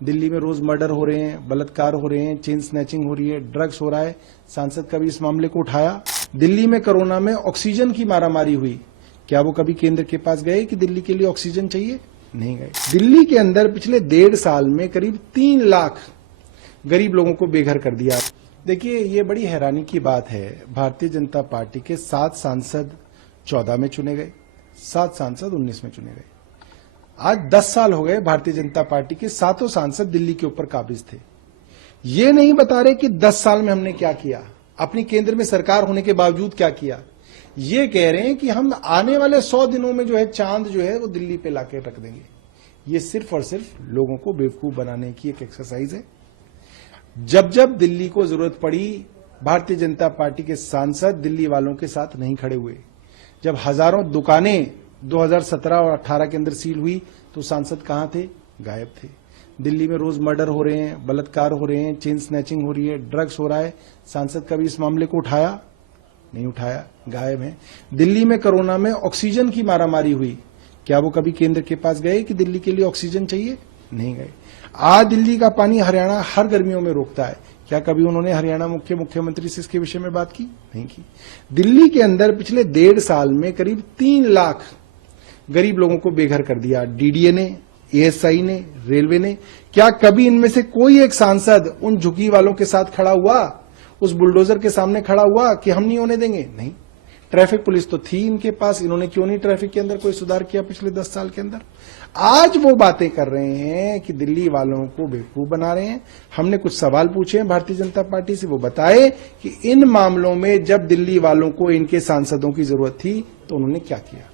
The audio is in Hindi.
दिल्ली में रोज मर्डर हो रहे हैं, बलात्कार हो रहे हैं, चेन स्नैचिंग हो रही है, ड्रग्स हो रहा है। सांसद कभी इस मामले को उठाया? दिल्ली में कोरोना में ऑक्सीजन की मारामारी हुई, क्या वो कभी केंद्र के पास गए कि दिल्ली के लिए ऑक्सीजन चाहिए? नहीं गए। दिल्ली के अंदर पिछले 1.5 साल में करीब 3 लाख गरीब लोगों को बेघर कर दिया। देखिए, ये बड़ी हैरानी की बात है, भारतीय जनता पार्टी के 7 सांसद 14 में चुने गए, 7 सांसद 19 में चुने गए। आज 10 साल हो गए, भारतीय जनता पार्टी के 7 सांसद दिल्ली के ऊपर काबिज थे। ये नहीं बता रहे कि 10 साल में हमने क्या किया, अपनी केंद्र में सरकार होने के बावजूद क्या किया। ये कह रहे हैं कि हम आने वाले 100 दिनों में जो है चांद जो है वो दिल्ली पे लाके रख देंगे। ये सिर्फ और सिर्फ लोगों को बेवकूफ बनाने की एक एक्सरसाइज है। जब जब दिल्ली को जरूरत पड़ी, भारतीय जनता पार्टी के सांसद दिल्ली वालों के साथ नहीं खड़े हुए। जब हजारों दुकानें 2017 और 18 के अंदर सील हुई तो सांसद कहां थे? गायब थे। दिल्ली में रोज मर्डर हो रहे हैं, बलात्कार हो रहे हैं, चेन स्नैचिंग हो रही है, ड्रग्स हो रहा है। सांसद कभी इस मामले को उठाया? नहीं उठाया, गायब है। दिल्ली में कोरोना में ऑक्सीजन की मारामारी हुई, क्या वो कभी केंद्र के पास गए कि दिल्ली के लिए ऑक्सीजन चाहिए? नहीं गए। आज दिल्ली का पानी हरियाणा हर गर्मियों में रोकता है, क्या कभी उन्होंने हरियाणा मुख्यमंत्री से इसके विषय में बात की? नहीं की। दिल्ली के अंदर पिछले 1.5 साल में करीब 3 लाख गरीब लोगों को बेघर कर दिया, डीडीए ने, एएसआई ने, रेलवे ने। क्या कभी इनमें से कोई एक सांसद उन झुग्गी वालों के साथ खड़ा हुआ, उस बुलडोजर के सामने खड़ा हुआ कि हम नहीं होने देंगे? नहीं। ट्रैफिक पुलिस तो थी इनके पास, इन्होंने क्यों नहीं ट्रैफिक के अंदर कोई सुधार किया पिछले 10 साल के अंदर? आज वो बातें कर रहे हैं कि दिल्ली वालों को बेवकूफ बना रहे हैं। हमने कुछ सवाल पूछे हैं भारतीय जनता पार्टी से, वो बताए कि इन मामलों में जब दिल्ली वालों को इनके सांसदों की जरूरत थी तो उन्होंने क्या किया।